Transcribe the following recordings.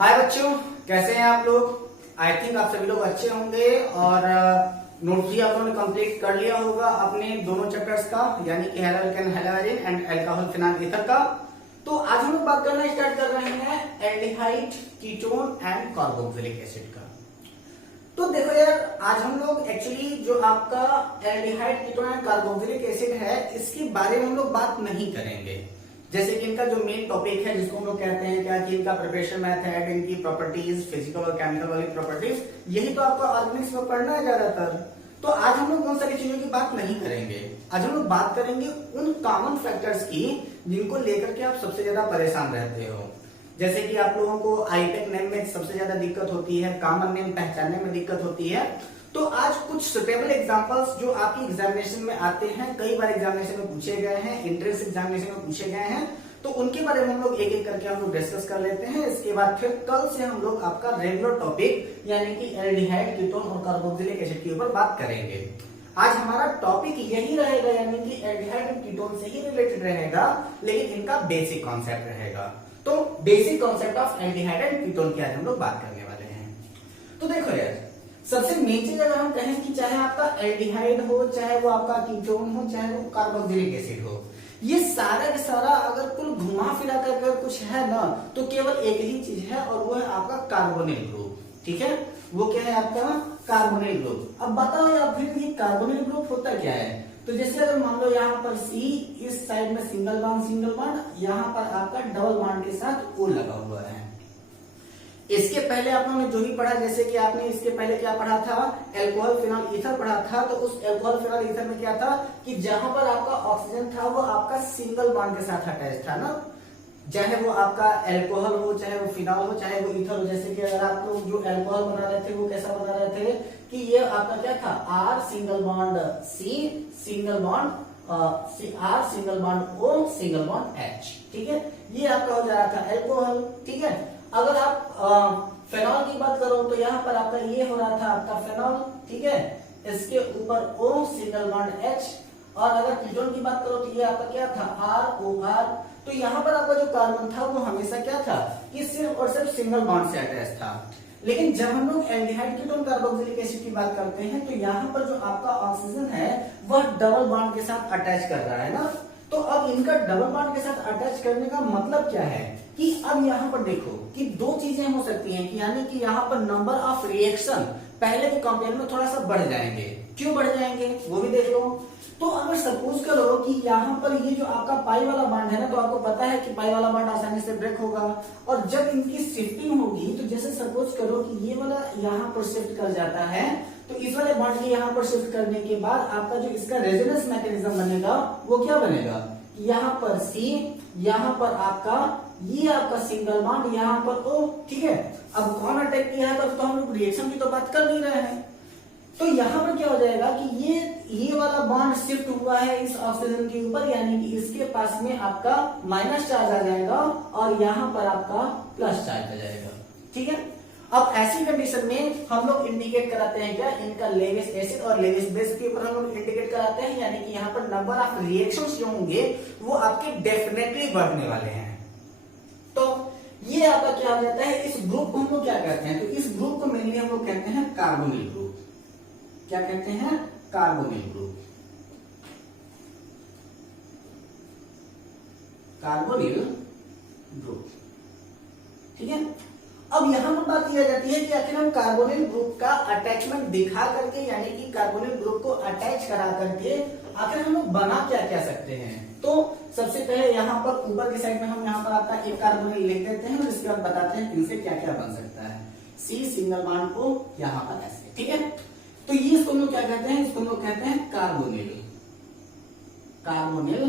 हाय बच्चों, कैसे हैं आप लोग। आई थिंक आप सभी लोग अच्छे होंगे और नोट भी आप लोगों ने कंप्लीट कर लिया होगा अपने दोनों चैप्टर्स का, यानी कि haloalkane haloarene and alcohol phenol ether का। तो आज हम लोग बात करना स्टार्ट कर रहे हैं aldehyde, ketone and carboxylic acid का। तो देखो यार, आज हम लोग एक्चुअली जो आपका aldehyde, ketone and carboxylic acid है, इसके बारे में हम लोग बात नहीं करेंगे। जैसे कि इनका जो मेन टॉपिक है जिसको हम लोग कहते हैं क्या कि इनका प्रिपरेशन मेथड, इनकी प्रॉपर्टीज, फिजिकल और केमिकल वाली प्रॉपर्टीज, यही तो आपको ऑर्गेनिक्स में पढ़ना है ज्यादातर। तो आज हम लोग उन सारी चीजों की बात नहीं करेंगे। आज हम लोग बात करेंगे उन कॉमन फैक्टर्स की जिनको लेकर के आप सबसे ज्यादा परेशान रहते हो। जैसे कि आप लोगों को आईपेक नेम में सबसे ज्यादा दिक्कत होती है, कॉमन नेम पहचानने में दिक्कत होती है। तो आज कुछ सुटेबल एग्जांपल्स जो आपकी एग्जामिनेशन में आते हैं, कई बार एग्जामिनेशन में पूछे गए हैं, एंट्रेंस एग्जामिनेशन में पूछे गए हैं, तो उनके बारे में हम लोग एक एक करके हम लोग डिस्कस कर लेते हैं। इसके बाद फिर कल से हम लोग आपका रेगुलर टॉपिक यानी कि एल्डिहाइड, कीटोन और कार्बोक्सिलिक एसिड के ऊपर बात करेंगे। आज हमारा टॉपिक यही रहेगा, यानी कि एल्डिहाइड और कीटोन से ही रिलेटेड रहेगा, लेकिन इनका बेसिक कॉन्सेप्ट रहेगा। तो basic concept of aldehyde and ketone की आज हम लोग बात करने वाले हैं। तो देखो यार, सबसे मेन चीज अगर हम कहें कि चाहे आपका एल्डिहाइड हो, चाहे वो आपका कीटोन हो, चाहे वो कार्बोक्सिलिक एसिड हो, ये सारा का सारा अगर कुल घुमा फिरा कर अगर कुछ है ना, तो केवल एक ही चीज है और वो है आपका कार्बोनिल ग्रुप। ठीक है, वो क्या है आपका कार्बोनिल ग्रुप। अब बताओ यार फिर ये कार्बोनिल ग्रुप होता क्या है। तो जैसे अगर मान लो यहाँ पर C, इस साइड में सिंगल बॉन्ड, यहाँ पर आपका डबल बॉन्ड के साथ O लगा हुआ है। इसके पहले आप लोगों ने जो भी पढ़ा, जैसे कि आपने इसके पहले क्या पढ़ा था, अल्कोहल फिनॉल ईथर पढ़ा था। तो उस अल्कोहल फिनॉल ईथर में क्या था कि जहां पर आपका ऑक्सीजन था वो आपका सिंगल बॉन्ड के साथ अटैच था ना, चाहे वो आपका अल्कोहल हो, चाहे वो फिनॉल हो, चाहे वो ईथर हो। जैसे कि अगर आप लोग जो अल्कोहल बना रहे थे वो कैसा बना रहे थे कि ये आपका क्या था, R single bond C single bond R single bond O single bond H। ठीक है, ये आपका हो जा रहा था अल्कोहल। ठीक है, अगर आप फेनॉल की बात करो तो यहाँ पर आपका ये हो रहा था आपका फेनॉल। ठीक है, इसके ऊपर O सिंगल बॉन्ड H। और अगर कीटोन की बात करो तो ये आपका क्या था, ROR। तो यहाँ पर आपका जो कार्बन था वो हमेशा क्या था कि सिर्फ और सिर्फ सिंगल बॉन्ड से अटैच था। लेकिन जब हम लोग एल्डिहाइड, कीटोन, कार्बोक्सिलिक एसिड की बात करते हैं तो यहाँ पर जो आपका ऑक्सीजन है वह डबल बॉन्ड के साथ अटैच कर रहा है ना। तो अब इनका डबल बॉन्ड के साथ अटैच करने का मतलब क्या है कि अब यहाँ पर देखो कि दो चीजें हो सकती हैं, कि यानी कि यहाँ पर नंबर ऑफ रिएक्शन पहले के कंपेयर में थोड़ा सा बढ़ जाएंगे। क्यों बढ़ जाएंगे वो भी देख लो। तो अगर सपोज करो कि यहाँ पर ये जो आपका पाई वाला बॉन्ड है ना, तो आपको पता है कि पाई वाला बॉन्ड आसानी से ब्रेक होगा, और जब इनकी शिफ्टिंग होगी तो जैसे सपोज करो कि ये वाला यहाँ पर शिफ्ट कर जाता है, तो इस वाले बॉन्ड के यहाँ पर शिफ्ट करने के बाद आपका जो इसका रेजोनेंस मैकेनिज्म बनेगा वो क्या बनेगा, यहाँ पर C, यहाँ पर आपका ये आपका सिंगल बॉन्ड, यहाँ पर O। ठीक है, अब कौन अटैक किया है तो हम लोग रिएक्शन की तो बात कर नहीं रहे हैं। तो यहाँ पर क्या हो जाएगा कि ये वाला बॉन्ड शिफ्ट हुआ है इस ऑक्सीजन के ऊपर, यानी कि इसके पास में आपका माइनस चार्ज आ जाएगा और यहाँ पर आपका प्लस चार्ज आ जाएगा। ठीक है, अब ऐसी कंडीशन में हम लोग इंडिकेट कराते हैं क्या, इनका लेविस एसिड और लेविस बेस के ऊपर हम लोग इंडिकेट कराते हैं, यानी कि यहाँ पर नंबर ऑफ रिएक्शंस जो होंगे वो आपके डेफिनेटली बढ़ने वाले हैं। तो ये आपका क्या हो जाता है, इस ग्रुप को हम लोग क्या कहते हैं, तो इस ग्रुप को मेनली हम लोग कहते हैं कार्बोनिल ग्रुप। क्या कहते हैं, कार्बोनिल ग्रुप। Carbonyl group. ठीक है, अब यहां पर बात की जाती है कि आखिर हम कार्बोनिल ग्रुप का अटैचमेंट दिखा करके, यानी कि कार्बोनिल ग्रुप को अटैच करा करके आखिर हम लोग बना क्या क्या सकते हैं। तो सबसे पहले यहाँ पर ऊपर की साइड में हम यहाँ पर आपका एक कार्बोनिल लिख देते हैं और इसके बाद बताते हैं इनसे क्या क्या बन सकता है। C सिंगल बॉन्ड को यहाँ पर ऐसे। ठीक है, तो ये इसको हम लोग क्या कहते हैं, इसको हम लोग कहते हैं कार्बोनिल, कार्बोनिल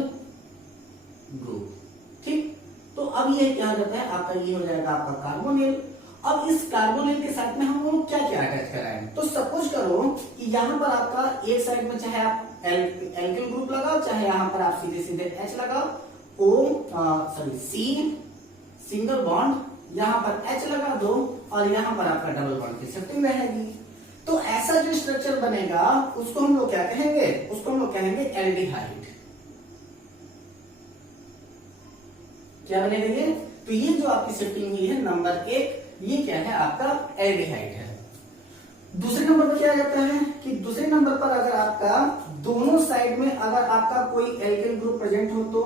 ग्रुप। ठीक, तो अब ये क्या हो जाता है आपका, ये हो जाएगा आपका कार्बोनिल। अब इस कार्बोनिल के साथ में हम लोग क्या क्या अटैच कराएं, तो सपोज करो कि यहाँ पर आपका एक साइड में चाहे आप एल्किल ग्रुप लगाओ, चाहे यहाँ पर आप सीधे सीधे H लगाओ, C सिंगल बॉन्ड, यहाँ पर H लगा दो और यहाँ पर आपका डबल बॉन्ड की शिफ्टिंग रहेगी। तो ऐसा जो स्ट्रक्चर बनेगा उसको हम लोग क्या कहेंगे, उसको हम लोग कहेंगे एल्डिहाइड। क्या बनेगा ये, तो ये जो आपकी शिफ्टिंग हुई है नंबर 1, ये क्या है आपका एल्डिहाइड है। दूसरे नंबर पर क्या आ जाता है कि दूसरे नंबर पर अगर आपका दोनों साइड में अगर आपका कोई एल्किल ग्रुप प्रेजेंट हो तो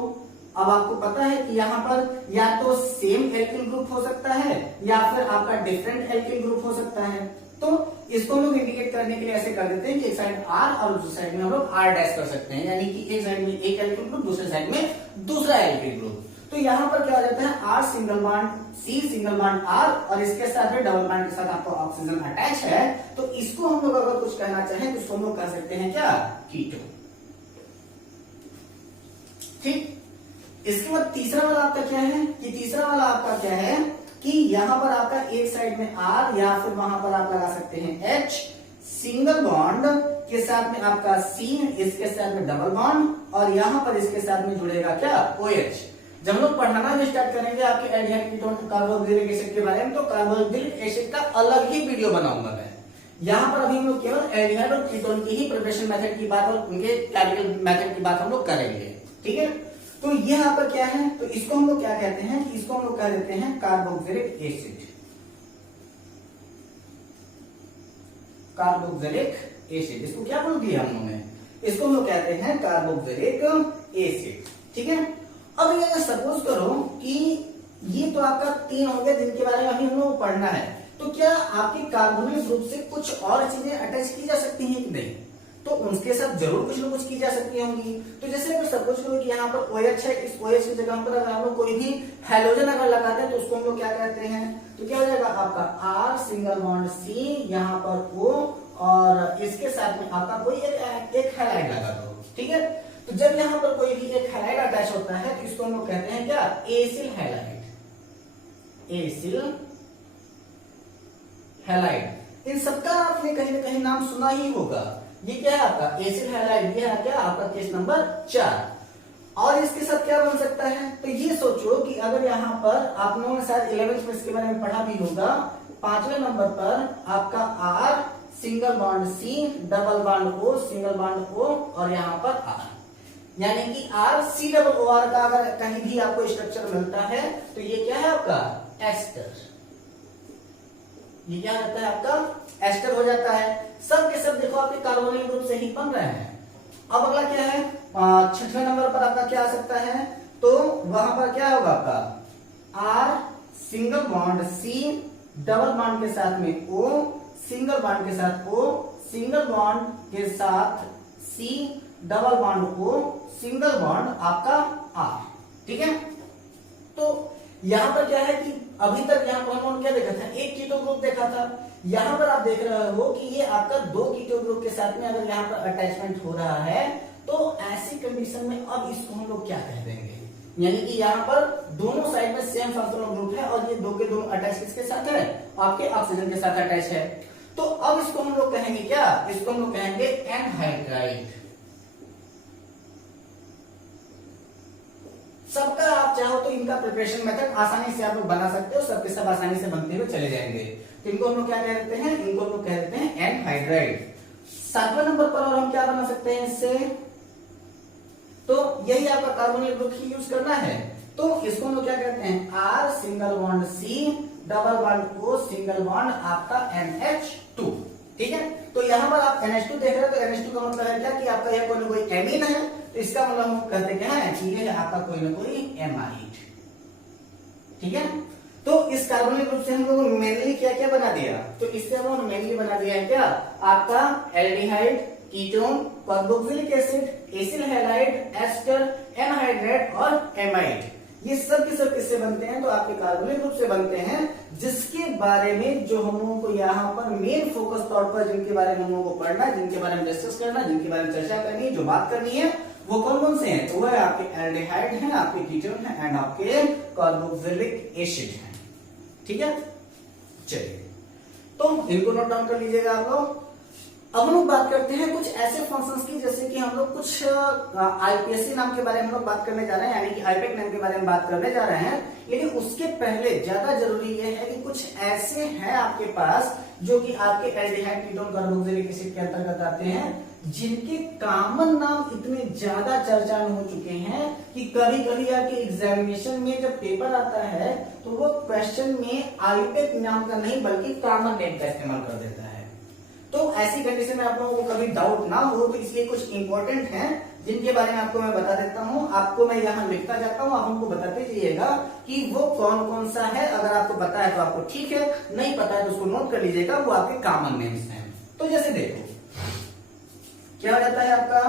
अब आपको पता है कि यहाँ पर या तो सेम एल्किल ग्रुप हो सकता है या फिर आपका डिफरेंट एल्किल ग्रुप हो सकता है। तो इसको हम लोग इंडिकेट करने के लिए ऐसे कर देते हैं कि एक साइड R और दूसरी साइड में हम लोग R डैश कर सकते हैं, यानी कि एक साइड में एक एल्किल ग्रुप दूसरे साइड में दूसरा एल्किल ग्रुप। तो यहाँ पर क्या हो जाता है R single bond C single bond R और इसके साथ में डबल बॉन्ड के साथ आपको ऑक्सीजन अटैच है। तो इसको हम लोग अगर कुछ कहना चाहें तो इसको हम लोग कह सकते हैं क्या, कीटोन। ठीक, इसके बाद तीसरा वाला आपका क्या है कि तीसरा वाला आपका क्या है कि यहां पर आपका एक साइड में R या फिर वहां पर आप लगा सकते हैं H सिंगल बॉन्ड के साथ में आपका C, इसके साथ में डबल बॉन्ड और यहां पर इसके साथ में जुड़ेगा क्या, OH। जब लोग पढ़ाना भी स्टार्ट करेंगे आपके एल्डिहाइड कीटोन कार्बोक्सिलिक एसिड के बारे में तो कार्बोक्सिलिक एसिड का अलग ही वीडियो बनाऊंगा मैं। यहाँ पर अभी हम लोग केवल एल्डिहाइड और कीटोन की ही प्रिपरेशन मेथड की बात और उनके केमिकल मेथड की बात हम लोग करेंगे। ठीक है, तो ये यहाँ पर क्या है, तो इसको हम लोग क्या कहते हैं कि इसको हम लोग कह देते हैं कार्बोक्सिलिक एसिड। कार्बोक्सिलिक एसिड, इसको क्या बोल दिया हम लोगों ने, इसको हम लोग कहते हैं कार्बोक्सिलिक एसिड। ठीक है, अब ये सपोज करो कि ये तो आपका 3 हो गया जिनके बारे में अभी हम लोग पढ़ना है, तो क्या आपके कार्बोनिल ग्रुप से कुछ और चीजें अटैच की जा सकती हैं कि नहीं, तो उनके साथ जरूर कुछ न कुछ की जा सकती होंगी। तो जैसे अगर सपोज करो कि यहाँ पर OH है, इस OH की जगह पर अगर हम लोग कोई भी हैलोजन अगर लगाते हैं तो उसको हम लोग क्या कहते हैं, तो क्या हो जाएगा आपका R सिंगल बॉन्ड C, यहाँ पर O और इसके साथ में आपका कोई एक हैलाइड लगा दो। ठीक है, तो जब यहाँ पर कोई भी एक हैलाइड अटैच होता है तो इसको हम लोग कहते हैं क्या, एसिल हैलाइड। एसिल हैलाइड, इन सबका आपने कहीं ना कहीं नाम सुना ही होगा। ये क्या है आपका एसिल हैलाइड, ये है क्या आपका केस नंबर 4। और इसके साथ क्या बन सकता है, तो ये सोचो कि अगर यहाँ पर आप लोगों ने शायद 11th में इसके बारे में पढ़ा भी होगा, 5वें नंबर पर आपका R single bond C double bond O single bond O और यहाँ पर R, यानी कि R C डबल OR का अगर कहीं भी आपको स्ट्रक्चर मिलता है तो ये क्या है आपका एस्टर। ये क्या रहता है आपका एस्टर हो जाता है। सब के सब देखो आपके कार्बोनिल ग्रुप से ही बन रहे हैं। अब अगला क्या है, 6वें नंबर पर आपका क्या आ सकता है, तो वहां पर क्या होगा आपका R single bond C double bond के साथ में O सिंगल बॉन्ड के साथ O सिंगल बॉन्ड के साथ C double bond O single bond आपका R। ठीक है, तो यहां पर क्या है कि अभी तक यहाँ पर हम क्या देखा था, एक कीटो ग्रुप देखा था। यहाँ पर आप देख रहे हो कि ये आपका 2 कीटो ग्रुप के साथ में अगर यहाँ पर अटैचमेंट हो रहा है तो ऐसी कंडीशन में अब इसको हम लोग क्या कह देंगे, यानी कि यहाँ पर दोनों साइड में सेम फंक्शनल ग्रुप है और ये 2 के 2 अटैच किसके साथ है, आपके ऑक्सीजन के साथ अटैच है। तो अब इसको हम लोग कहेंगे क्या, इसको हम लोग कहेंगे एनहाइड्राइड। सबका आप चाहो तो इनका प्रिपरेशन मेथड आसानी से आप लोग बना सकते हो, सबके सब आसानी से बनते हुए चले जाएंगे। तो इनको हम लोग क्या कह देते हैं, इनको हम लोग कह देते हैं एनहाइड्राइड। 7वें नंबर पर और हम क्या बना सकते हैं इससे, तो यही आपका कार्बोनिल ग्रुप ही यूज करना है। तो इसको हम लोग क्या कहते हैं, R single bond C double bond O single bond आपका NH2। ठीक है, तो यहां पर आप NH2 देख रहे हो, तो NH2 का मतलब है क्या कि आपका यह कोई ना कोई एमीन है, तो इसका मतलब हम कहते क्या है कि ये आपका कोई ना कोई एमाइड। ठीक है, तो इस कार्बोनिल ग्रुप से हम लोग मेनली क्या क्या बना दिया, तो इससे हम लोग मेनली बना दिया है क्या आपका aldehyde, ketone, carboxylic acid, acyl halide, ester, anhydride और एमाइड। ये सब के सब किससे बनते हैं, तो आपके कार्बोनिल ग्रुप से बनते हैं, जिसके बारे में जो हम लोगों को यहाँ पर मेन फोकस तौर पर जिनके बारे में हम लोगों को पढ़ना, जिनके बारे में डिस्कस करना, जिनके बारे में चर्चा करनी है, जो बात करनी है, वो कौन कौन से हैं, तो वो है आपके एल्डिहाइड हैं, आपके कीटोन हैं एंड आपके कार्बोक्सिलिक एसिड हैं। ठीक है, चलिए तो इनको नोट डाउन कर लीजिएगा आप लोग। अब हम लोग बात करते हैं कुछ ऐसे फंक्शंस की, जैसे कि हम लोग कुछ आईपीएससी नाम के बारे में हम लोग बात करने जा रहे हैं, यानी कि आईपेक नाम के बारे में बात करने जा रहे हैं। लेकिन उसके पहले ज्यादा जरूरी यह है कि कुछ ऐसे हैं आपके पास जो कि आपके एल्डिहाइड, कीटोन, कार्बोक्सिलिक एसिड के अंतर्गत आते हैं, जिनके कॉमन नाम इतने ज्यादा चर्चा में हो चुके हैं कि कभी कभी आपके एग्जामिनेशन में जब पेपर आता है तो वो क्वेश्चन में आईयूपैक नाम का नहीं बल्कि कॉमन नेम का इस्तेमाल कर देता है। तो ऐसी कंडीशन में आप लोगों को कभी डाउट ना हो, तो इसलिए कुछ इंपॉर्टेंट हैं जिनके बारे में आपको मैं बता देता हूं। आपको मैं यहाँ लिखता जाता हूँ, आप हमको बताते जाइएगा कि वो कौन कौन सा है। अगर आपको पता है तो आपको ठीक है, नहीं पता है तो उसको नोट कर लीजिएगा, वो आपके कॉमन नेम्स हैं। तो जैसे देखो क्या हो जाता है आपका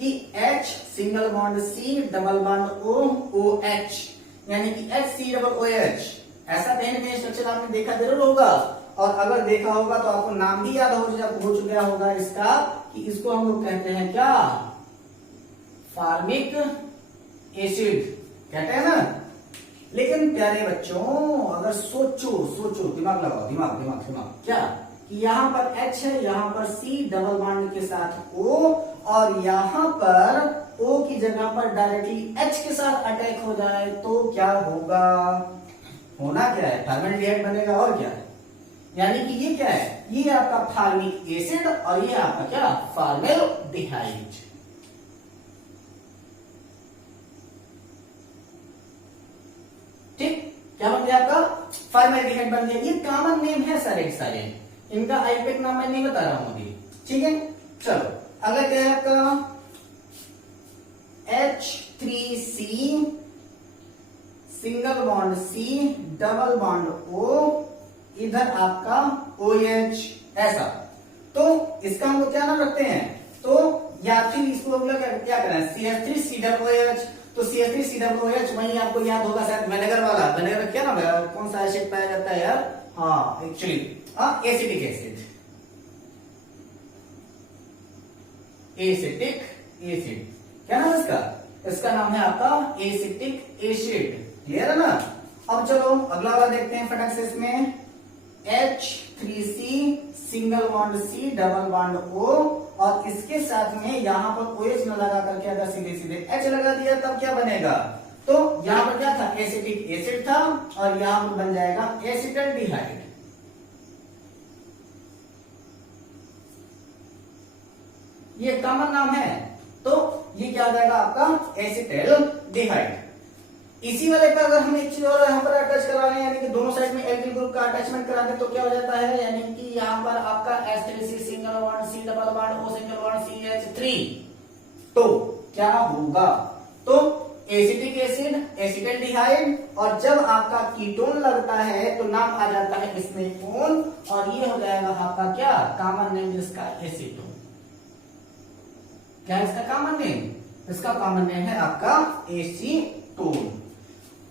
कि H single bond C double bond O OH, यानी कि HCOOH। ऐसा कहीं ना कहीं स्ट्रक्चर आपने देखा जरूर होगा, और अगर देखा होगा तो आपको नाम भी याद हो चुका होगा इसका, कि इसको हम लोग कहते हैं क्या, फार्मिक एसिड कहते हैं ना। लेकिन प्यारे बच्चों अगर सोचो दिमाग लगाओ, दिमाग क्या कि यहाँ पर H है, यहाँ पर C डबल बॉन्ड के साथ O, और यहाँ पर O की जगह पर डायरेक्टली H के साथ अटैक हो जाए तो क्या होगा? होना क्या है? फॉर्मेल्डिहाइड बनेगा, और क्या है? यानी कि ये क्या है? ये आपका फार्मिक एसिड और ये आपका क्या, फॉर्मेल्डिहाइड। ठीक, क्या बन गया आपका? फॉर्मेल्डिहाइड बन गया। ये कॉमन नेम है सारे, इनका आईयूपैक नाम मैं नहीं बता रहा हूं अभी, ठीक है। चलो अगला क्या है आपका, H3C single bond C double bond O, इधर आपका OH, ऐसा। तो इसका हम लोग क्या नाम रखते हैं? तो या फिर इसको हम लोग क्या करें, CH3COOH। तो CH3COOH वही आपको याद होगा शायद विनेगर वाला, विनेगर क्या नाम है, कौन सा एसिड पाया जाता है यार? हाँ एक्चुअली एसिटिक एसिड, क्या नाम है इसका? इसका नाम है आपका एसिटिक एसिड। क्लियर है ना? अब चलो अगला वाला देखते हैं फटाक से। इसमें H3C single bond C double bond O, और इसके साथ में यहाँ पर OH न लगा करके अगर सीधे H लगा दिया तब क्या बनेगा? तो यहाँ पर क्या था, एसिटिक एसिड था, और यहाँ पर बन जाएगा एसिटल्डिहाइड। ये कॉमन नाम है, तो ये क्या हो जाएगा आपका, एसिटल्डिहाइड। इसी वाले पर अगर हम एक चीज और यहाँ पर अटैच करा रहे हैं, यानी कि दोनों साइड में एल्किल ग्रुप का अटैचमेंट करा दे, तो क्या हो जाता है, यानी कि यहाँ पर आपका H3C single bond C double bond O single bond CH3, तो क्या होगा? तो एसिटिक एसिड, एसिटल्डिहाइड, और जब आपका कीटोन लगता है तो नाम आ जाता है इसमें कीटोन, और ये हो जाएगा आपका क्या, कॉमन नेम जिसका एसीटोन। क्या है इसका कॉमन नेम? इसका कॉमन नेम है आपका एसीटोन।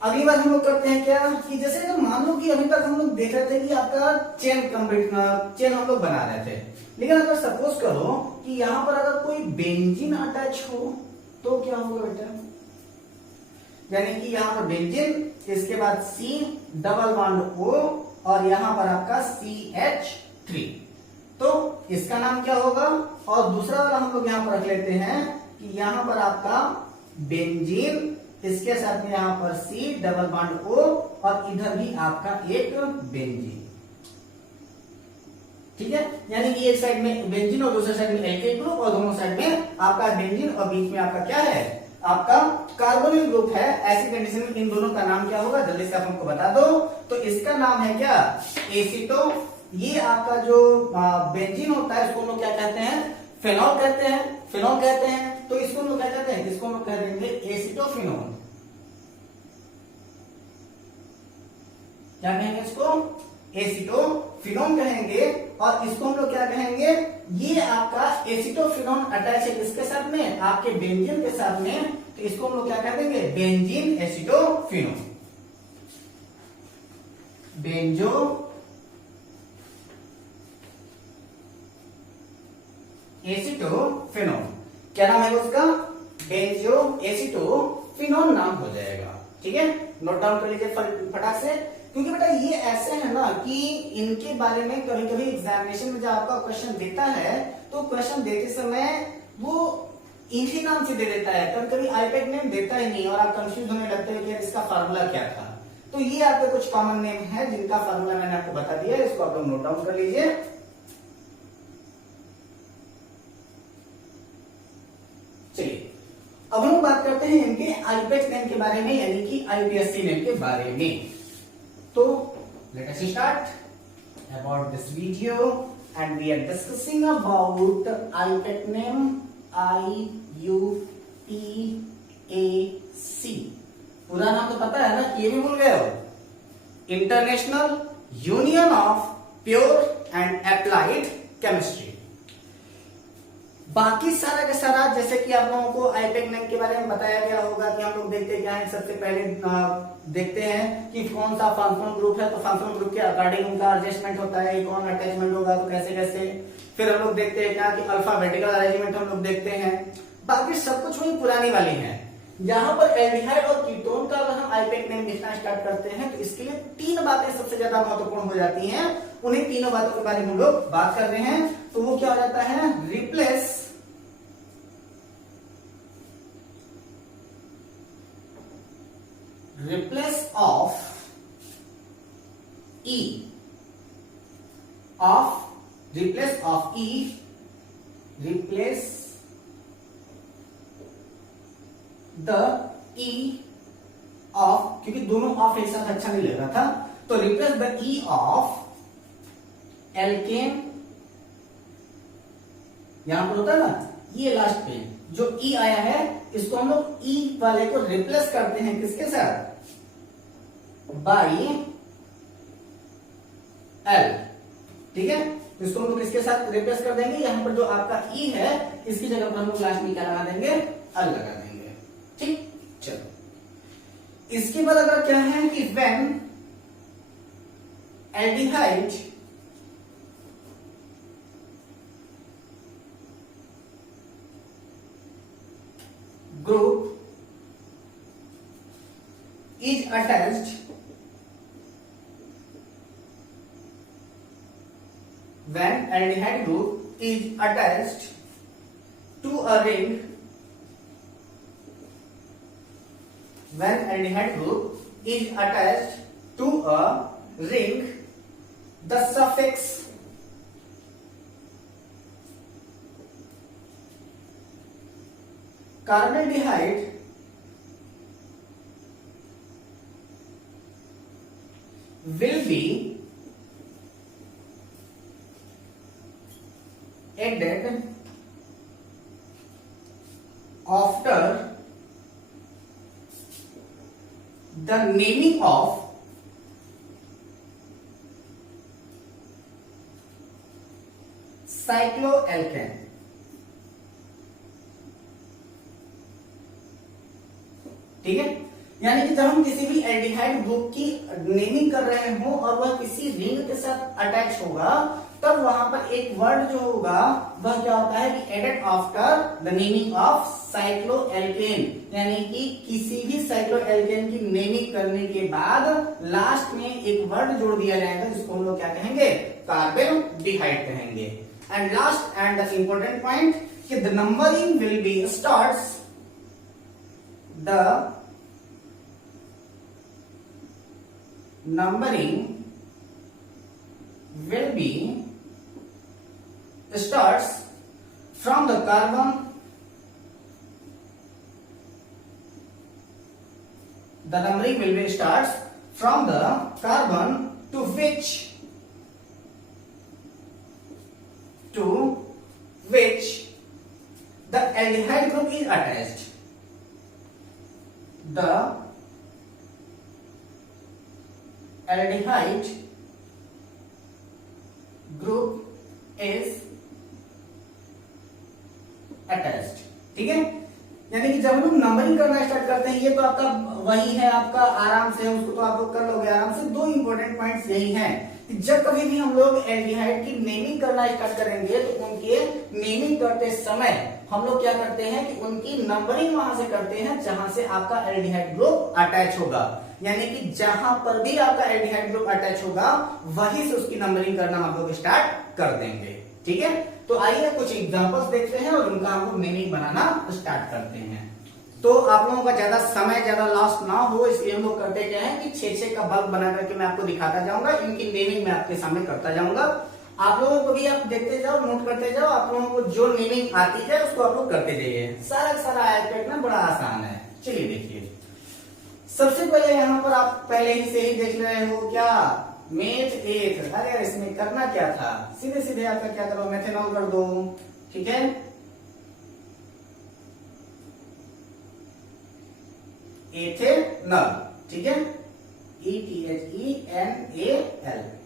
अगली बात हम लोग करते हैं क्या, कि जैसे अगर मान लो कि अभी तक हम लोग देख रहे थे कि आपका चेन हम लोग बना रहे थे, लेकिन अगर सपोज करो कि यहाँ पर अगर कोई बेंजीन अटैच हो तो क्या होगा बेटा? यानी कि यहाँ पर बेंजीन, इसके बाद C डबल बॉन्ड O, और यहाँ पर आपका CH3, तो इसका नाम क्या होगा? और दूसरा वाला हम लोग यहाँ पर रख लेते हैं कि यहाँ पर आपका बेंजीन, इसके साथ में यहाँ पर C डबल बॉन्ड O, और इधर भी आपका एक बेंजीन। ठीक है, यानी कि एक साइड में बेंजीन और दूसरे साइड में एल्किल ग्रुप, और दोनों साइड में आपका बेंजीन, और बीच में आपका क्या है, आपका कार्बोनिल ग्रुप है। ऐसी कंडीशन में इन दोनों का नाम क्या होगा, जल्दी से आप हमको बता दो। तो इसका नाम है क्या, एसीटो। ये आपका जो बेंजीन होता है इसको हम लोग क्या कहते हैं, फेनॉल कहते हैं। तो इसको हम लोग क्या कहते हैं, इसको हम लोग कह देंगे एसिटोफिनोन। क्या कहेंगे इसको, एसिटोफिनोन कहेंगे। और इसको हम लोग क्या कहेंगे, ये आपका एसिटोफिनोन अटैच है किसके साथ में, आपके बेंजीन के साथ में, तो इसको हम लोग क्या कह देंगे, बेंजीन एसिटोफिनोन, बेंजो एसिटोफिनोन। क्या नाम है उसका, बेंजो एसिटोफिनोन नाम हो जाएगा। ठीक है, नोट डाउन कर लीजिए फटाक से, क्योंकि बेटा ये ऐसे है ना कि इनके बारे में कभी कभी एग्जामिनेशन में जब आपका क्वेश्चन देता है तो क्वेश्चन देते समय वो इन्हीं नाम से दे देता है, कभी कभी आईयूपैक नेम देता ही नहीं, और आप कंफ्यूज होने लगते हो कि इसका फार्मूला क्या था। तो ये आपके कुछ कॉमन नेम है जिनका फार्मूला मैंने आपको बता दिया, इसको आप लोग नोट डाउन कर लीजिए। चलिए अब हम बात करते हैं इनके आईयूपैक नेम के बारे में, यानी कि आईपीएससी नेम के बारे में। तो let us start about this video and we are discussing about IUPAC name IUPAC. पूरा नाम तो पता है ना, कि ये भी भूल गए हो? International union of pure and applied chemistry. बाकी सारा का सारा जैसे कि आप लोगों को आईपैक नेम के बारे में बताया गया होगा कि हम लोग देखते क्या है, सबसे पहले देखते हैं कि कौन सा फंक्शनल ग्रुप है, तो फंक्शनल ग्रुप के अकॉर्डिंग उनका एडजस्टमेंट होता है, कौन अटैचमेंट होगा तो कैसे कैसे। फिर हम लोग देखते हैं क्या कि अल्फाबेटिकल अरेंजमेंट हम लोग देखते हैं। बाकी सब कुछ वही पुरानी वाली है। यहाँ पर एल्डिहाइड और कीटोन का अगर हम आईपैक नेम लिखना स्टार्ट करते हैं तो इसके लिए तीन बातें सबसे ज्यादा महत्वपूर्ण हो जाती हैं। उन्हीं तीनों बातों के बारे में हम लोग बात कर रहे हैं। तो वो क्या हो जाता है? Replace of E replace the E of, क्योंकि दोनों ऑफ एक साथ अच्छा नहीं लग रहा था, तो replace the E of alkene, यहां पर होता है ना ये लास्ट पे जो E आया है, इसको हम लोग E वाले को रिप्लेस करते हैं किसके साथ? By L। ठीक है, इसको हम लोग किसके साथ रिप्लेस कर देंगे? यहां पर जो आपका E है इसकी जगह पर हम लोग लास्ट में क्या लगा देंगे? L लगा देंगे। ठीक, चलो इसके बाद अगर क्या है कि when aldehyde group is attached when aldehyde group is attached to a ring, when aldehyde group is attached to a ring, the suffix carbonaldehyde will be added after the naming of cycloalkane। ठीक है, यानी कि जब हम किसी भी aldehyde group की naming कर रहे हो और वह किसी रिंग के साथ अटैच होगा, तब वहां पर एक वर्ड जो होगा वह क्या होता है कि added after the naming of cycloalkane, यानी कि किसी भी साइक्लोएल्केन की नेमिंग करने के बाद लास्ट में एक वर्ड जोड़ दिया जाएगा जिसको हम लोग क्या कहेंगे? कार्बोनल्डिहाइड कहेंगे। And last and the important point कि the numbering will be starts the numbering will be starts from the carbon, the numbering will be starts from the carbon to which the aldehyde group is attached. The aldehyde group is attached। ठीक है, यानी कि जब हम लोग numbering करना start करते हैं, ये तो आपका वही है, आपका आराम से उसको तो आप लोग कर लोगे आराम से। दो इंपॉर्टेंट पॉइंट्स यही हैं कि जब कभी भी हम लोग एल्डिहाइड की नेमिंग करना स्टार्ट करेंगे तो उनके नेमिंग करते समय हम लोग क्या करते हैं कि उनकी नंबरिंग वहां से करते हैं जहां से आपका एल्डिहाइड ग्रुप अटैच होगा, यानी कि जहां पर भी आपका एल्डिहाइड ग्रुप अटैच होगा वहीं से उसकी नंबरिंग करना हम लोग स्टार्ट कर देंगे। ठीक है, तो आइए कुछ एग्जांपल्स देखते हैं और उनका हम लोग नेमिंग बनाना स्टार्ट करते हैं। तो आप लोगों का ज्यादा समय ज्यादा लॉस ना हो इसलिए हम लोग करते क्या है कि 6-6 का बल्ब बना करके मैं आपको दिखाता जाऊंगा, इनकी नेमिंग मैं आपके सामने करता जाऊंगा। आप लोगों को भी आप देखते जाओ, नोट करते जाओ, आप लोगों को जो नेमिंग आती है उसको आप लोग करते जाइए। सारा सारा आईपैड ना बड़ा आसान है। चलिए देखिए, सबसे पहले यहाँ पर आप पहले ही से ही देख रहे हो क्या, मेथ एथ। अरे इसमें करना क्या था, सीधे सीधे आपका क्या करो, मेथेनॉल कर दो, ठीक है। एथेनॉल, ठीक है, ETHENAL।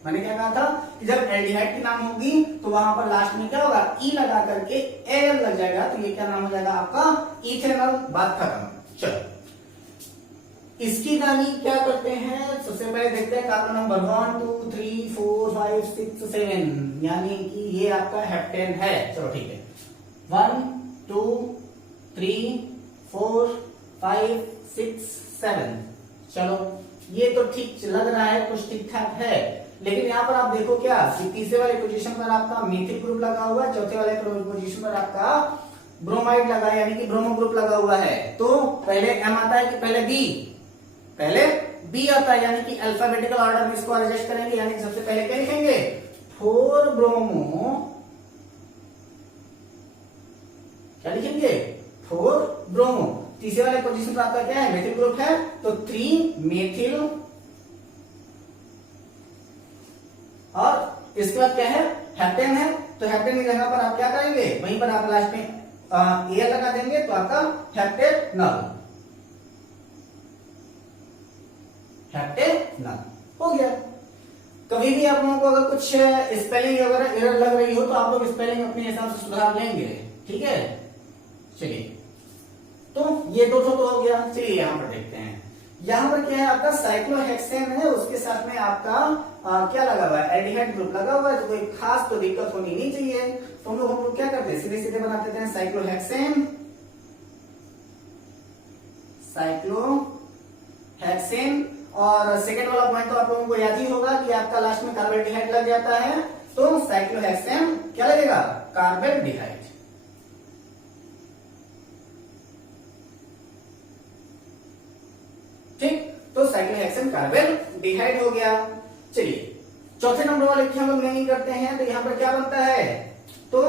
मैंने क्या कहा था कि जब एल्डिहाइड की नाम होगी तो वहां पर लास्ट में क्या होगा, ई लगा करके एल लग जाएगा, तो ये क्या नाम हो जाएगा आपका, इथेनॉल। बात खत्म। चलो इसकी नानी क्या करते हैं, सबसे पहले देखते हैं कार्बन नंबर 1 2 3 4 5 6 7, यानी कि ये आपका हेप्टेन है। चलो ठीक है, 1 2 3 4 5 6 7। चलो ये तो ठीक लग रहा है, कुछ ठीक ठाक है, लेकिन यहाँ पर आप देखो क्या कि तीसरे वाले पोजीशन पर आपका मिथिल ग्रुप लगा हुआ है, चौथे वाले पोजीशन पर आपका ब्रोमाइड लगा है, यानी कि ब्रोमो ग्रुप लगा हुआ है। तो पहले एम आता है कि पहले बी, पहले बी आता है, यानी कि अल्फाबेटिकल ऑर्डर में इसको एडजस्ट करेंगे, यानी कि सबसे पहले क्या लिखेंगे, 4 ब्रोमो, क्या लिखेंगे, 4 ब्रोमो। तीसरे वाले पोजीशन पर आपका क्या है, मेथिल ग्रुप है, तो 3 मेथिल, और इसके बाद क्या है, हेप्टेन है, तो हेप्टेन की जगह पर आप क्या करेंगे, वहीं पर आप लास्ट में एयर लगा देंगे, तो आपका हेप्टेनॉल, हेप्टेनॉल हो गया। कभी भी आप लोगों को अगर कुछ स्पेलिंग वगैरह एरर लग रही हो तो आप लोग स्पेलिंग अपने हिसाब से सुधार लेंगे, ठीक है। चलिए तो ये दो तो हो गया। चलिए यहाँ पर देखते हैं, यहाँ पर क्या है आपका साइक्लोहेक्सेन है, उसके साथ में आपका क्या लगा हुआ है, एल्डिहाइड ग्रुप लगा हुआ है, तो कोई खास तो दिक्कत होनी नहीं चाहिए। तो हम लोग क्या करते हैं, सीधे सीधे बना देते हैं साइक्लोहेक्सेन, साइक्लोहेक्सेन। और सेकेंड वाला पॉइंट तो आप लोगों को याद ही होगा कि आपका लास्ट में कार्बोडिहाइड लग जाता है, तो साइक्लोहेक्सेन क्या लगेगा, कार्बोडिहाइड। ठीक, तो साइक्लोहेक्सेन कार्बोडिहाइड हो गया। चलिए चौथे नंबर वाले की हम लोग नहीं करते हैं, तो यहां पर क्या बनता है, तो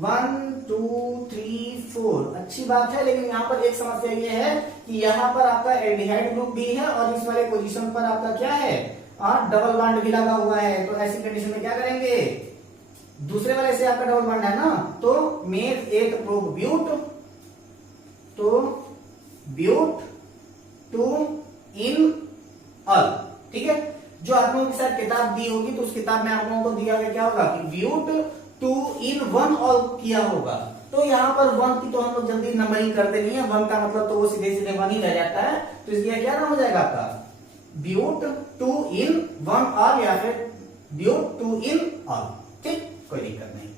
1 2 3 4, अच्छी बात है, लेकिन यहाँ पर एक समस्या ये है कि यहाँ पर आपका एल्डिहाइड ग्रुप भी है और इस वाले पोजीशन पर आपका क्या है, डबल बॉन्ड भी लगा हुआ है। तो ऐसी कंडीशन में क्या करेंगे, दूसरे वाले से आपका डबल बॉन्ड है ना, तो मेथ एथ प्रोप ब्यूट, तो ब्यूट 2 इन ऑल, ठीक है। जो आप लोगों के साथ किताब दी होगी तो उस किताब में आप लोगों को दिया गया क्या होगा कि ब्यूट 2 इन 1 ऑल किया होगा। तो यहाँ पर 1 की तो हम लोग जल्दी नंबरिंग करते नहीं है, 1 का मतलब तो वो सीधे सीधे 1 ही रह जाता है, तो इसलिए क्या नाम हो जाएगा आपका, ब्यूट 2 इन 1 ऑल, या फिर ब्यूट 2 इन ऑल। ठीक, कोई दिक्कत नहीं।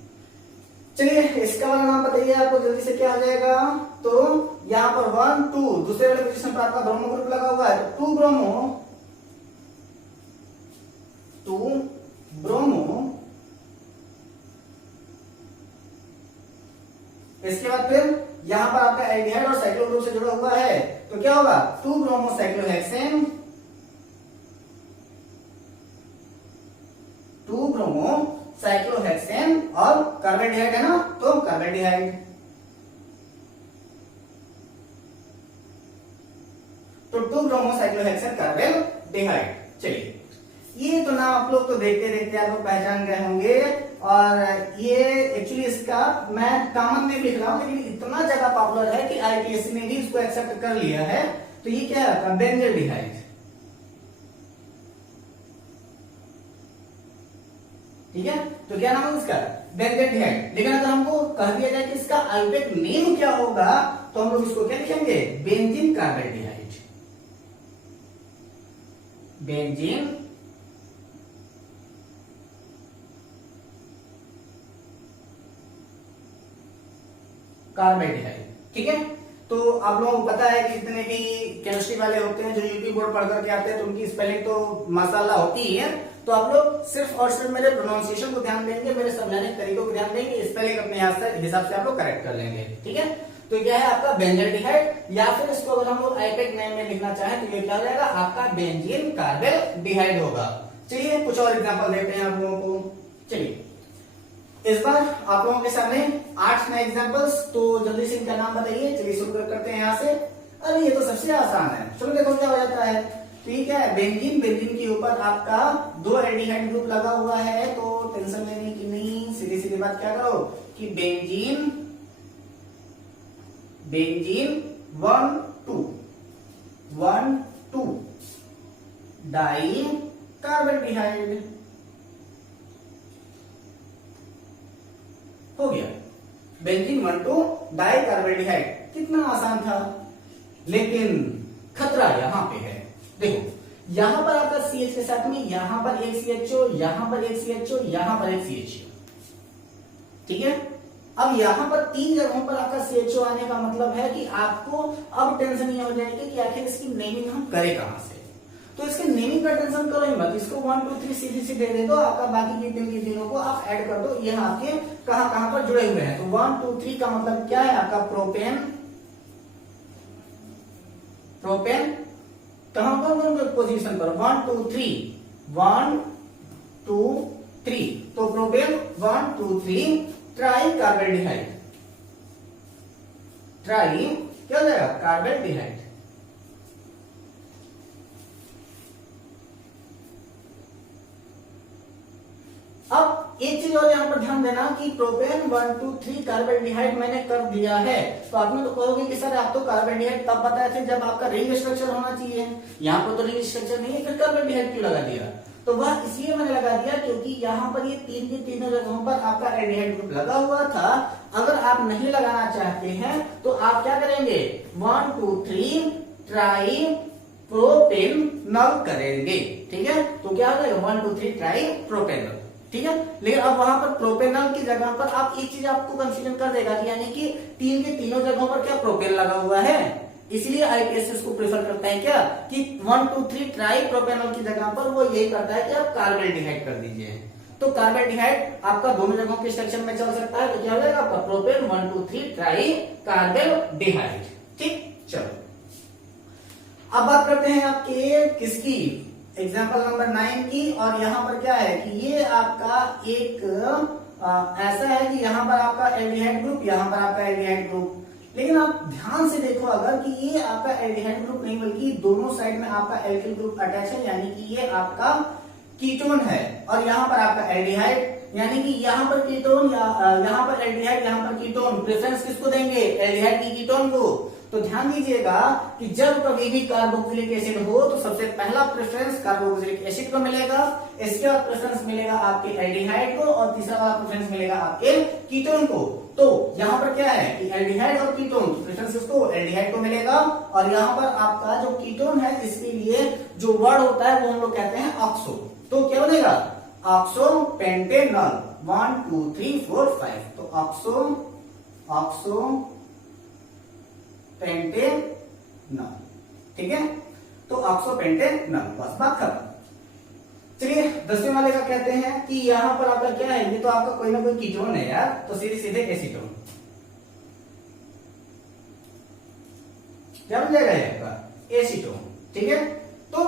चलिए इसका वाला नाम बताइए आपको जल्दी से, क्या हो जाएगा, तो यहाँ पर 1 2 दूसरे वाले पोजीशन पर आपका ब्रोमो ग्रुप लगा हुआ है, तो 2 ब्रोमो, 2 ब्रोमो। इसके बाद फिर यहां पर आपका एल्डिहाइड और साइक्लो ग्रुप से जुड़ा हुआ है, तो क्या होगा, 2 ब्रोमो साइक्लोहेक्सेन, 2 ब्रोमो साइक्लोहेक्सेन, और कार्बोडिहाइड है ना, तो कार्बोडिहाइड, तो 2 ब्रोमो साइक्लोहेक्सेन कार्बोडिहाइड। चलिए ये तो नाम आप लोग तो देखते देखते आप लोग पहचान गए होंगे, और ये एक्चुअली इसका मैं कॉमन में लिख रहा हूं, लेकिन इतना ज्यादा पॉपुलर है कि आईपीएससी ने भी इसको एक्सेप्ट कर लिया है। तो ये क्या है, बेंजल्डिहाइड, ठीक है। तो क्या नाम है इसका, बेंजल्डिहाइड। लेकिन अगर हमको कह दिया जाए कि इसका आईपेक नेम क्या होगा, तो हम लोग इसको क्या लिखेंगे, बेंजीन कार्बोडिहाइड, बेंजीन कार्बोडिहाइड, ठीक है। तो आप लोगों को पता है कि जितने भी केमिस्ट्री वाले होते हैं जो यूपी बोर्ड पढ़ करके आते हैं, तो उनकी स्पेलिंग तो माशाल्लाह होती ही है। तो आप लोग सिर्फ और सिर्फ मेरे प्रोनाउंसिएशन को ध्यान देंगे, मेरे समझाने के तरीकों को ध्यान देंगे, स्पेलिंग अपने हिसाब से आप लोग करेक्ट कर लेंगे, ठीक है। तो क्या है आपका बेंजल्डिहाइड, या फिर इसको अगर हम लोग आईपेक नेम में लिखना चाहें तो ये क्या हो जाएगा, आपका बेंजीन कार्बोडिहाइड होगा। चलिए कुछ और एग्जाम्पल देखते हैं आप लोगों को। चलिए इस बार आप लोगों के सामने 8 नए एग्जांपल्स, तो जल्दी से इनका नाम बताइए। चलिए शुरू करते हैं यहाँ से। अरे ये तो सबसे आसान है। चलो देखो क्या हो जाता है। ठीक है, बेंजीन, बेंजीन के ऊपर आपका 2 एल्डिहाइड ग्रुप लगा हुआ है, तो टेंशन लेने की नहीं, सीधी सीधी बात क्या करो कि बेंजीन, बेंजीन 1 2 डाई कार्बोल्डिहाइड हो गया। बेंजीन 1 2 डाई कार्बोल्डिहाइड, कितना आसान था। लेकिन खतरा यहां पे है। देखो यहां पर आपका CH के साथ में यहां पर एक CHO, यहां पर एक CHO, यहां पर एक CHO, ठीक है। अब यहां पर 3 जगहों पर आपका CHO आने का मतलब है कि आपको अब टेंशन ये हो जाएगी कि आखिर इसकी नेमिंग हम करें कहां से। तो इसके नेमिंग का टेंशन करो ही मत, इसको 1 2 3 सीधी सीधे दे दो, आपका बाकी के तीनों को आप ऐड कर दो, ये आपके कहां कहां पर जुड़े हुए हैं। तो 1 2 3 का मतलब क्या है आपका प्रोपेन, प्रोपेन कहां पर पोजीशन पर 1 2 3 1 2 3, तो प्रोपेन 1 2 3 ट्राई कार्बोल्डिहाइड, ट्राई क्या हो जाएगा कार्बोल्डिहाइड। अब एक चीज और यहां पर ध्यान देना कि प्रोपेन 1 2 3 कार्बोल्डिहाइड मैंने कर दिया है, तो आप में तो कहोगे कि सर आप तो कार्बोल्डिहाइड तब बताए थे जब आपका रिंग स्ट्रक्चर होना चाहिए, यहाँ पर तो रिंग स्ट्रक्चर नहीं है, फिर कार्बोल्डिहाइड क्यों लगा दिया। तो वह इसलिए मैंने लगा दिया क्योंकि यहाँ पर ये 3 की तीनों जगहों पर आपका एल्डिहाइड ग्रुप लगा हुआ था। अगर आप नहीं लगाना चाहते हैं तो आप क्या करेंगे 1 2 3 ट्राई प्रोपेनॉल करेंगे, ठीक है। तो क्या हो जाएगा 1 2 3 ट्राई प्रोपेनॉल, ठीक है। लेकिन अब वहां पर प्रोपेनॉल की जगह पर आप एक चीज आपको कंफ्यूजन कर देगा कि यानी कि 3 के तीनों जगहों पर क्या प्रोपेन लगा हुआ है, इसलिए आईपीएस को प्रेफर करता है क्या कि 1 2 3 ट्राई प्रोपेनॉल की जगह पर वो यही करता है कि आप कार्बोल्डिहाइड कर दीजिए। तो कार्बोल्डिहाइड आपका दोनों जगहों के स्ट्रक्चर में चल सकता है, तो क्या हो जाएगा आपका प्रोपेन 1 2 3 ट्राई कार्बोल्डिहाइड, ठीक। चलो अब बात करते हैं आपके किसकी, एग्जाम्पल नंबर 9 की। और यहाँ पर क्या है कि ये आपका एक ऐसा है कि यहाँ पर आपका एल्डिहाइड ग्रुप, यहाँ पर आपका एल्डिहाइड ग्रुप, लेकिन आप ध्यान से देखो अगर कि ये आपका एल्डिहाइड ग्रुप नहीं बल्कि दोनों साइड में आपका एल्किल ग्रुप अटैच है, यानी कि ये आपका कीटोन है और यहाँ पर आपका एल्डिहाइड, यानी कि यहाँ पर कीटोन या यहाँ पर एल्डिहाइड, यहाँ पर कीटोन, प्रेफरेंस किसको देंगे एल्डिहाइड की कीटोन को। तो ध्यान दीजिएगा कि जब कभी भी कार्बोक्सिलिक एसिड हो तो सबसे पहला प्रेफरेंस कार्बोक्सिलिक एसिड को मिलेगा, इसके बाद प्रेफरेंस मिलेगा आपके एल्डिहाइड को और तीसरा वाला प्रेफरेंस मिलेगा आपके कीटोन को। तो यहाँ पर क्या है कि एल्डिहाइड और कीटोन प्रेफरेंस इसको एल्डिहाइड को मिलेगा, और यहाँ पर आपका जो कीटोन है इसके लिए जो वर्ड होता है वो हम लोग कहते हैं ऑक्सो। तो क्या बनेगा ऑक्सो पेंटेनॉल 1 2 3 4 5, तो ऑक्सो पेंटेनॉल, ठीक है। तो ऑक्सो पेंटेनॉल, बस बात खत्म। चलिए 10वें वाले का कहते हैं कि यहां पर आपका क्या है, ये तो आपका कोई ना कोई कीटोन है यार, तो सीधे सीधे एसीटोन, क्या बन जाएगा आपका एसीटोन, ठीक है। तो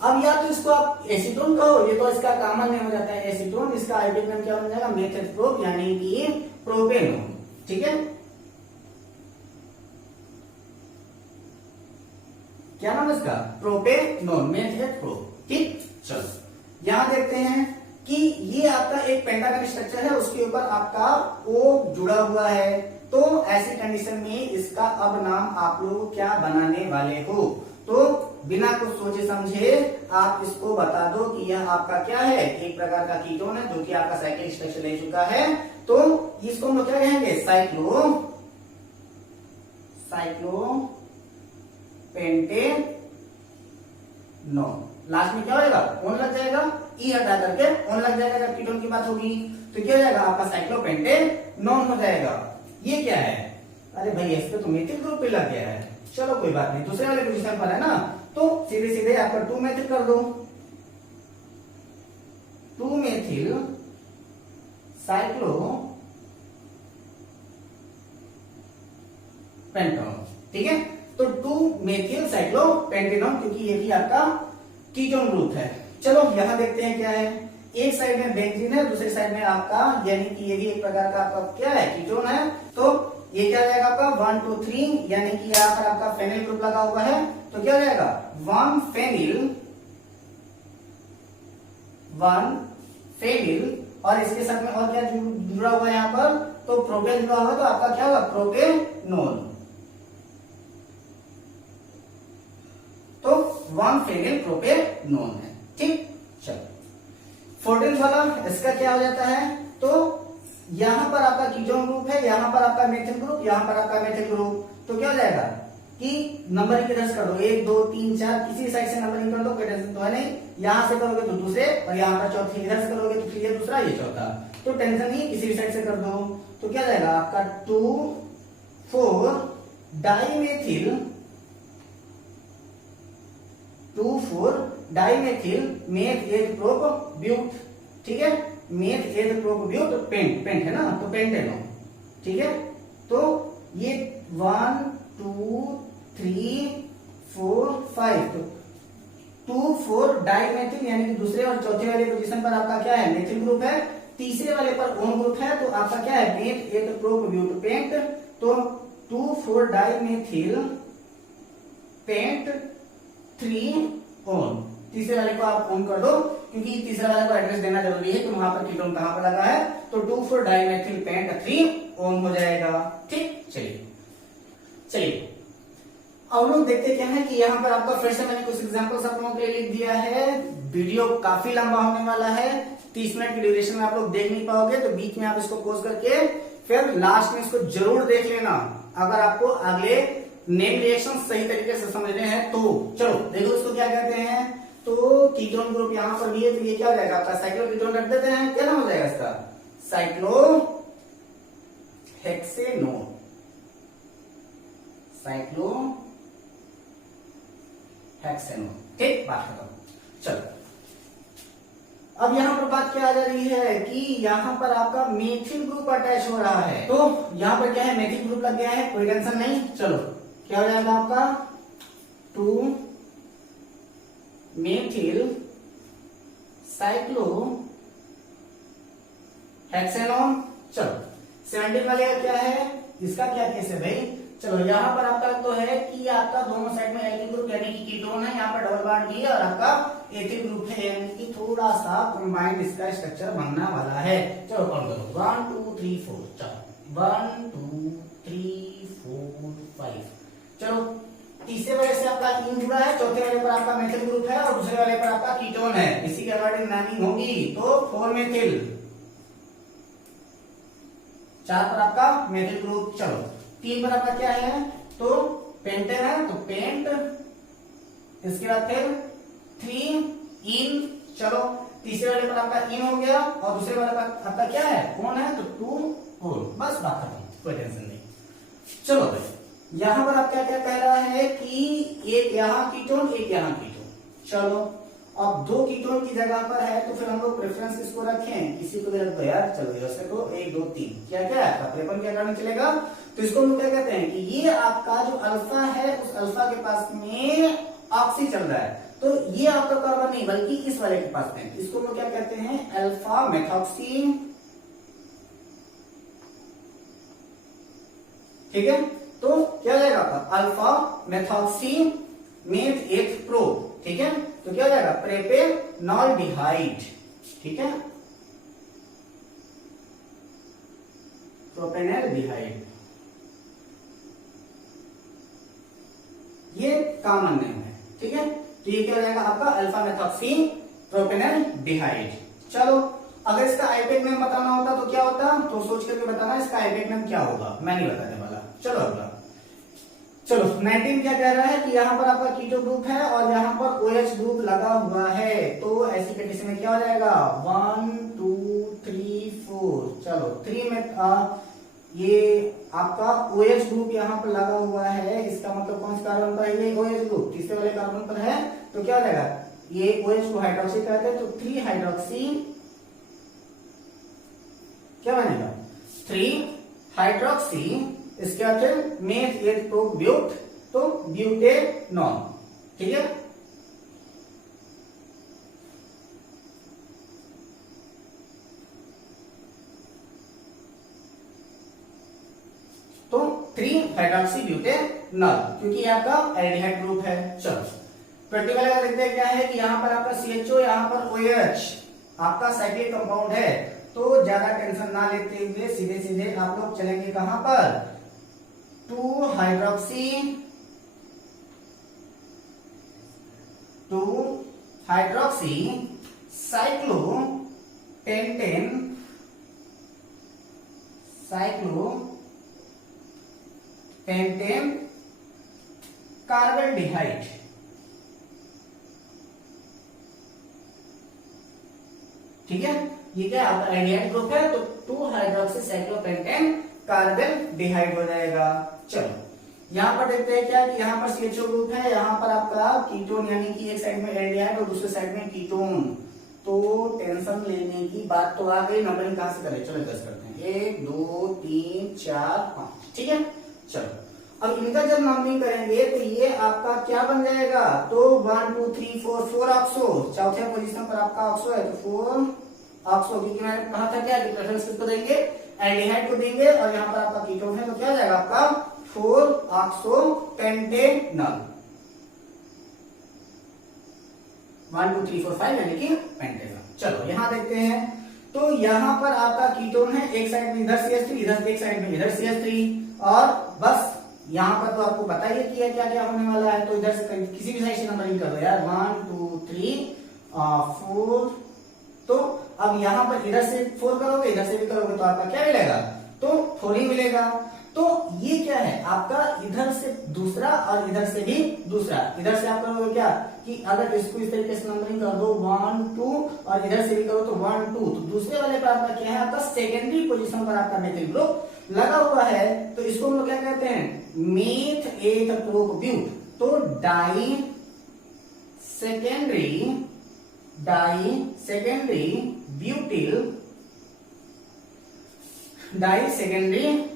अब या तो इसको आप एसीटोन कहो, ये तो इसका कॉमन नेम हो जाता है एसीटोन, इसका आइडियल नेम क्या बन जाएगा मेथेट्रोप यानी कि प्रोपेनोन, ठीक है। क्या नाम है इसका प्रोपेनोन, मेथेट्रोप, ठीक। चलो यहां देखते हैं कि ये आपका एक पेंटागन स्ट्रक्चर है, उसके ऊपर आपका O जुड़ा हुआ है। तो ऐसी कंडीशन में इसका अब नाम आप लोग क्या बनाने वाले हो, तो बिना कुछ सोचे समझे आप इसको बता दो कि यह आपका क्या है, एक प्रकार का कीटोन है जो कि आपका साइक्लिक स्ट्रक्चर ले चुका है। तो इसको हम लोग क्या कहेंगे साइक्लो पेंटेनॉन, लास्ट में क्या होगा ओन लग जाएगा, ई हटा करके ओन लग जाएगा जब कीटोन की बात होगी, तो क्या हो जाएगा आपका साइक्लोपेंटेनॉन हो जाएगा। ये क्या है, अरे भाई इस पे तो मेथिल ग्रुप पे लग गया है, चलो कोई बात नहीं, दूसरे वाले पोजीशन पर है ना, तो सीधे सीधे आपका 2 मेथिल कर दो, 2 मेथिल साइक्लो पेंटेनॉन, ठीक है। तो 2 मेथिल साइक्लोपेंटेनॉन, क्योंकि ये भी आपका कीटोन ग्रुप है। चलो यहां देखते हैं क्या है, एक साइड में बेंजीन है, दूसरी साइड में आपका यानी कि ये भी एक प्रकार का आपका क्या है कीटोन है। तो ये क्या जाएगा आपका 1 2 3, यानी कि यहाँ पर आपका फेनिल ग्रुप लगा हुआ है, तो क्या हो जाएगा 1 फेनिल, और इसके साथ में और क्या जुड़ा हुआ है यहाँ पर, तो प्रोपेन जुड़ा हुआ है, तो आपका क्या होगा प्रोपेनोल। तो 1 फेनिल प्रोपेनोल है। ठीक, चलो 14 वाला इसका क्या हो जाता है, तो यहां पर आपका कीटोन ग्रुप है, यहां पर आपका मेथिल ग्रुप, यहां पर आपका मेथिल ग्रुप, तो क्या हो जाएगा कि नंबरिंग किधर से कर दो, 1 2 3 4, किसी साइड से नंबरिंग कर दो, कोई टेंशन तो है नहीं। यहां से करोगे तो दूसरे, और यहां पर चौथी इधर से करोगे तो फिर ये दूसरा ये चौथा, तो टेंशन नहीं, किसी भी साइड से कर दो। तो क्या जाएगा आपका 2,4 dimethyl meth eth prop but. ठीक है, मेथ एथ प्रोप ब्यूट पेंट है ना, तो पेंटेनॉल। ठीक है, तो ये 1 2 3 4 5, तो 2 4 डाइमेथिल, यानी कि दूसरे और चौथे वाले पोजीशन पर आपका क्या है मेथिल ग्रुप है, तीसरे वाले पर ओन ग्रुप है, तो आपका क्या है मेथ एथ प्रोप ब्यूट पेंट। तो 2 4 डाइमेथिल पेंट 3 ओन, तीसरे वाले को आप ओन कर दो, क्योंकि तीसरे वाले को एड्रेस देना जरूरी है कि वहां पर कीटोन कहां पर लगा है, तो 2 4 डाइमेथिल पेंट 3 ओन हो जाएगा। ठीक, चलिए अब लोग देखते क्या है कि यहाँ पर आपका फिर से मैंने कुछ एग्जांपल्स आप लोगों के लिए लिख दिया है। वीडियो काफी लंबा होने वाला है, 30 मिनट की ड्यूरेशन में आप लोग देख नहीं पाओगे, तो बीच में आप इसको पॉज करके फिर लास्ट में इसको जरूर देख लेना, अगर आपको आगे नेम रिएक्शन सही तरीके से समझने हैं तो। चलो देखो इसको क्या कहते हैं, तो कीटोन ग्रुप यहां पर भी है, तो ये क्या हो जाएगा आपका साइक्लो कीटोन रख देते हैं, क्या नाम हो जाएगा इसका साइक्लो हेक्सेनोन। ठीक, बात खत्म। चलो अब यहां पर बात क्या आ जा रही है कि यहां पर आपका मेथिल ग्रुप अटैच हो रहा है, तो यहां पर क्या है मेथिल ग्रुप लग गया है, कोई टेंशन नहीं। चलो क्या हो जाएगा आपका 2 मेथिल साइक्लो हेक्सेनोन। चलो 17 वाले का क्या है, इसका क्या केस है भाई, चलो यहाँ पर आपका तो है कि आपका दोनों साइड में एल्किल ग्रुप यानी कि कीटोन है, यहाँ पर डबल बॉन्ड भी है, और आपका एथिल ग्रुप है, यानी कि थोड़ा सा कंबाइंड इसका स्ट्रक्चर बनने वाला है। चलो कौन करो 1 2 3 4, चलो 1 2 3 4 5। चलो तीसरे वाले से आपका इन जुड़ा है, चौथे वाले पर आपका मेथिल ग्रुप है, और दूसरे वाले पर आपका कीटोन है, इसी के अकॉर्डिंग नेमिंग होगी, तो 4 मेथिल, 4 पर आपका मेथिल ग्रुप। चलो 3 पर आपका क्या है, तो पेंटेन है, तो पेंट, इसके बाद फिर 3 इन। चलो तीसरे वाले पर आपका इन हो गया, और दूसरे वाले पर आपका क्या है कौन है, तो 2 ओल, बस बात खत्म, कोई टेंशन नहीं। चलो भाई यहां पर आप क्या क्या कह रहा है कि एक यहाँ कीटोन एक यहाँ कीटोन। चलो अब 2 कीटोन की जगह पर है, तो फिर हम लोग प्रेफरेंस किसको रखें, किसी को भी रख दो यार। चलो ऐसे तो 1 2 3 क्या क्या है प्रेपन क्या कारण चलेगा, तो इसको हम लोग क्या कहते हैं कि ये आपका जो अल्फा है, उस अल्फा के पास में ऑक्सी चल रहा है, तो ये आपका कार्बन नहीं बल्कि इस वाले के पास में, इसको हम लोग क्या कहते हैं अल्फा मेथॉक्सी। ठीक है, तो क्या हो जाएगा आपका alpha methoxy meth eth pro. ठीक है, तो क्या हो जाएगा प्रोपेनॉल्डिहाइड। ठीक है, प्रोपेनॉल्डिहाइड ये कॉमन नेम है। ठीक है, तो ये क्या हो जाएगा आपका अल्फा मेथॉक्सी प्रोपेनॉल्डिहाइड। चलो अगर इसका आईपेक नेम बताना होता तो क्या होता, तो सोच करके बताना इसका आईपेक नेम क्या होगा, मैं नहीं बताने वाला। चलो अगला, चलो 19 क्या कह रहा है कि यहाँ पर आपका कीटो ग्रुप है और यहाँ पर OH ग्रुप लगा हुआ है, तो ऐसी कंडीशन में क्या हो जाएगा 1 2 3 4। चलो 3 में ये आपका OH ग्रुप यहाँ पर लगा हुआ है, इसका मतलब कौन सा कार्बन पर है, ये OH ग्रुप तीसरे वाले कार्बन पर है, तो क्या हो जाएगा ये OH को हाइड्रोक्सी कहते हैं, तो 3 हाइड्रोक्सी क्या बनेगा 3 हाइड्रोक्सी, इसके बाद फिर मेथ एथ प्रो ब्यूट, तो ब्यूटेनॉल। ठीक है, तो 3 हाइड्रोक्सी ब्यूटेनॉल, क्योंकि ये आपका एल्डिहाइड ग्रुप है। चलो प्रैक्टिकल अगर देखते हैं क्या है कि यहाँ पर आपका CHO, यहाँ पर OH आपका साइक्लिक कंपाउंड है, तो ज्यादा टेंशन ना लेते हुए सीधे सीधे आप लोग चलेंगे कहां पर, 2 हाइड्रोक्सी साइक्लोपेंटेन कार्बेल्डिहाइड। ठीक है, ये क्या आपका एल्डिहाइड ग्रुप है, तो 2 हाइड्रोक्सी साइक्लोपेंटेन कार्बेल्डिहाइड हो जाएगा। चलो यहाँ पर देखते हैं क्या कि यहाँ पर CHO ग्रुप है, यहाँ पर आपका कीटोन, यानी कि एक साइड में एल्डिहाइड और दूसरे साइड में कीटोन, तो टेंशन लेने की बात तो आ गई। नंबरिंग कहां से करें, चलो दस करते हैं, 1 2 3 4 5। ठीक है, चलो अब इनका जब नंबरिंग करेंगे तो ये आपका क्या बन जाएगा, तो 1 2 3 4 ऑक्सो, चौथे पोजीशन पर आपका ऑक्सो है, तो 4 ऑक्सो, क्योंकि मैंने कहा था क्या कि प्रेफरेंस किसको देंगे, एल्डिहाइड को देंगे, और यहाँ पर आपका कीटोन है, तो क्या हो जाएगा आपका 4 ऑक्सो पेंटेनॉल, 1 2 3 4 5 यानी कि पेंटेनॉल। चलो यहाँ देखते हैं, तो यहाँ पर आपका कीटोन है, एक साइड में इधर CH3, इधर एक साइड में इधर CH3, और बस यहाँ पर तो आपको पता ही है कि क्या क्या होने वाला है, तो इधर से किसी भी साइड से नंबरिंग कर दो यार, 1 2 3 4। तो अब यहाँ पर इधर से 4 करोगे, इधर से भी करोगे, तो आपका क्या मिलेगा, तो 4 ही मिलेगा। तो ये क्या है आपका, इधर से दूसरा और इधर से भी दूसरा, इधर से आप करोगे क्या कि अगर इसको इस तरीके से नंबरिंग कर दो 1 2, और इधर से भी करो तो 1 2, तो दूसरे वाले पर आपका क्या है, आपका सेकेंडरी पोजीशन पर आपका मेथिल ग्रुप लगा हुआ है, तो इसको हम लोग क्या कहते हैं, मेथ एथ प्रोप-ब्यूट, तो डाई सेकेंडरी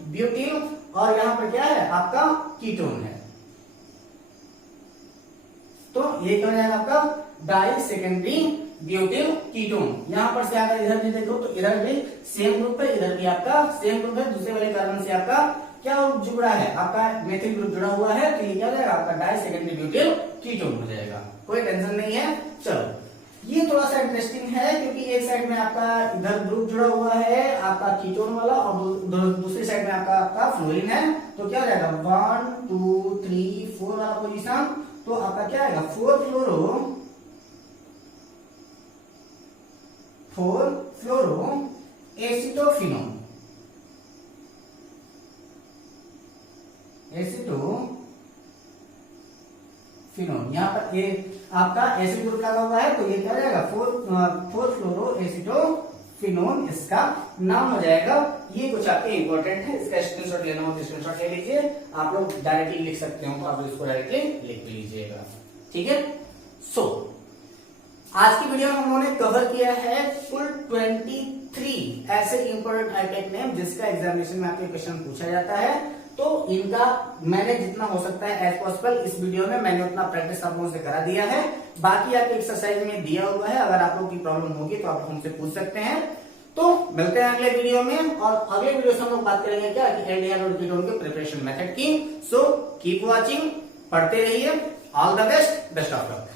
ब्यूटिल, और यहां पर क्या है आपका कीटोन है, तो ये क्या हो जाएगा आपका डाई सेकेंडरी ब्यूटिल कीटोन। यहां पर से अगर इधर भी देखो तो इधर भी सेम ग्रुप है, इधर भी आपका सेम ग्रुप है, दूसरे वाले कार्बन से आपका क्या जुड़ा है, आपका मेथिल ग्रुप जुड़ा हुआ है, तो ये क्या हो जाएगा आपका डाई सेकेंडरी ब्यूटिल कीटोन हो जाएगा, कोई टेंशन नहीं है। चलो ये थोड़ा सा इंटरेस्टिंग है, क्योंकि एक साइड में आपका इधर ग्रुप जुड़ा हुआ है आपका कीटोन वाला, और दूसरी साइड में आपका फ्लोरीन है, तो क्या हो जाएगा 1 2 3 4 वाला पोजीशन, तो आपका क्या आएगा 4 फ्लोरो एसिटोफिनोन, यहाँ पर ये आपका एसिड ग्रुप लगा हुआ है, तो ये क्या हो जाएगा 4 फ्लोरो एसिटोफिनोन इसका नाम हो जाएगा। ये कुछ आपके इंपॉर्टेंट है, इसका स्क्रीनशॉट लेना हो तो स्क्रीनशॉट ले लीजिए, आप लोग डायरेक्टली लिख सकते हो तो आप इसको डायरेक्टली लिख लीजिएगा। ठीक है, आज की वीडियो में हम लोगों ने कवर किया है कुल 23 ऐसे इंपॉर्टेंट आइटेक नेम जिसका एग्जामिनेशन में आपके क्वेश्चन पूछा जाता है, तो इनका मैंने जितना हो सकता है एज पॉसिबल इस वीडियो में मैंने उतना प्रैक्टिस आप लोगों से करा दिया है, बाकी आपके एक्सरसाइज में दिया हुआ है, अगर आप लोगों की प्रॉब्लम होगी तो आप हमसे पूछ सकते हैं। तो मिलते हैं अगले वीडियो में, और अगले वीडियो से हम लोग बात करेंगे क्या कि एल्डिहाइड और कीटोन के प्रिपरेशन मेथड की। सो कीप वॉचिंग, पढ़ते रहिए, all the best, best of luck.